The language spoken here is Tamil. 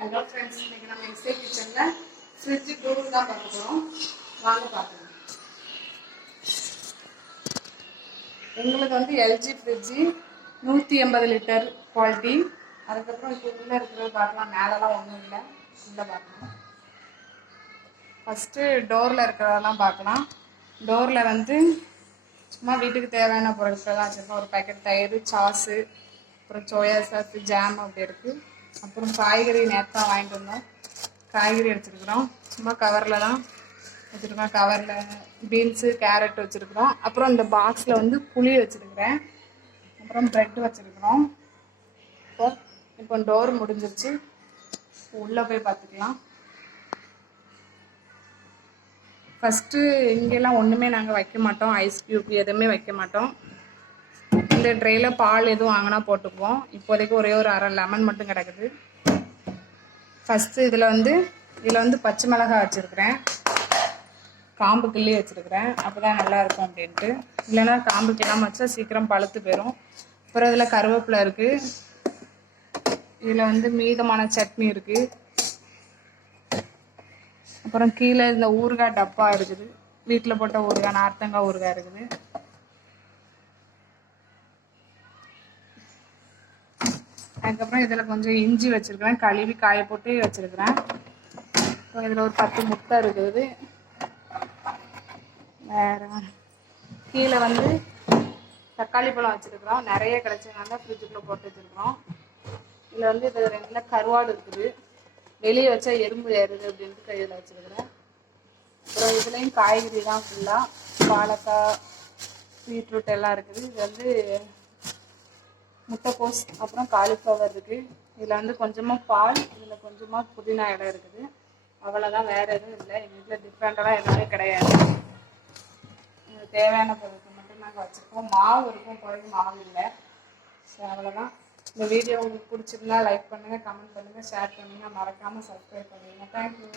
ஹலோ ஃப்ரெண்ட்ஸ், இன்னைக்கு நம்ம எஸ்ஏ கிச்சனில் ஃப்ரிட்ஜு டூர் தான் பார்க்க போகிறோம். வாங்க பார்க்கலாம். எங்களுக்கு வந்து எல்ஜி ஃப்ரிட்ஜு 180 லிட்டர் குவாலிட்டி. அதுக்கப்புறம் இப்போ உள்ளே இருக்கிறது பார்க்கலாம். மேலெலாம் ஒன்றும் இல்லை, உள்ளே பார்க்கலாம். ஃபஸ்ட்டு டோரில் இருக்கிறதெல்லாம் பார்க்கலாம். டோரில் வந்து சும்மா வீட்டுக்கு தேவையான பொருட்கள்லாம் வச்சுருக்கோம். ஒரு பேக்கெட் தயிர், சாஸு, அப்புறம் சோயா சாஸு, ஜாம் அப்படி இருக்குது. அப்புறம் காய்கறி நேற்று வாங்கிட்டு வந்தோம், காய்கறி வச்சுருக்குறோம். சும்மா கவரில் தான் வச்சுருக்கோம். கவரில் பீன்ஸு, கேரட் வச்சுருக்குறோம். அப்புறம் இந்த பாக்ஸில் வந்து புளி வச்சுருக்குறேன். அப்புறம் ப்ரெட் வச்சுருக்குறோம். இப்போ டோர் முடிஞ்சிருச்சு, உள்ளே போய் பார்த்துக்கலாம். ஃபஸ்ட்டு இங்கெல்லாம் ஒன்றுமே நாங்கள் வைக்க மாட்டோம், ஐஸ் க்யூப் எதுவுமே வைக்க மாட்டோம். இந்த ட்ரெயில் பால் எதுவும் வாங்கினா போட்டுக்குவோம். இப்போதைக்கு ஒரே ஒரு அரை லெமன் மட்டும் கிடக்குது. ஃபஸ்ட்டு இதில் வந்து பச்சை மிளகாய் வச்சுருக்கிறேன், காம்பு கிள்ளி வச்சுருக்கிறேன். அப்போ தான் நல்லாயிருக்கும் அப்படின்ட்டு. இல்லைன்னா காம்பு கிள்ளாமல் வச்சா சீக்கிரம் பழுத்து போயிடும். அப்புறம் இதில் கருவேப்பிலை இருக்குது. இதில் வந்து மீதமான சட்னி இருக்குது. அப்புறம் கீழே இந்த ஊறுகாய் டப்பா இருக்குது, வீட்டில் போட்ட ஊறுகாய், நார்த்தங்காய் ஊறுகாய் இருக்குது. அதுக்கப்புறம் இதில் கொஞ்சம் இஞ்சி வச்சுருக்கிறேன், கழுவி காய போட்டு வச்சுருக்கிறேன். அப்புறம் இதில் ஒரு 10 முட்டை இருக்குது. வேறு கீழே வந்து தக்காளி பழம் வச்சுருக்குறோம், நிறைய கிடச்சதுனால ஃப்ரிட்ஜுக்குள்ளே போட்டு வச்சுருக்குறோம். இதில் வந்து இது 2 கருவாடு இருக்குது, வெளியே வச்சா எறும்பு ஏறுது அப்படின்ட்டு கையில் வச்சுருக்குறேன். அப்புறம் இதுலேயும் காய்கறி தான் ஃபுல்லாக, பாலக்காய், பீட்ரூட் எல்லாம் இருக்குது. இது வந்து முட்டைக்கோஸ், அப்புறம் காலிஃப்ளவர் இருக்குது. இதில் வந்து கொஞ்சமாக பால், இதில் கொஞ்சமாக புதினா இடம் இருக்குது. அவ்வளோதான், வேறு எதுவும் இல்லை. எங்கள் வீட்டில் டிஃப்ரெண்ட்டெல்லாம் எதுவுமே கிடையாது. தேவையான பொருட்கள் மட்டும் நாங்கள் வச்சுருக்கோம். மாவு இருக்கும், குறையும் மாவு இல்லை. சரி, அவ்வளோதான். இந்த வீடியோ உங்களுக்கு பிடிச்சிருந்தா லைக் பண்ணுங்கள், கமெண்ட் பண்ணுங்கள், ஷேர் பண்ணுங்கள், மறக்காமல் சப்ஸ்கிரைப் பண்ணுங்கள். தேங்க்யூ.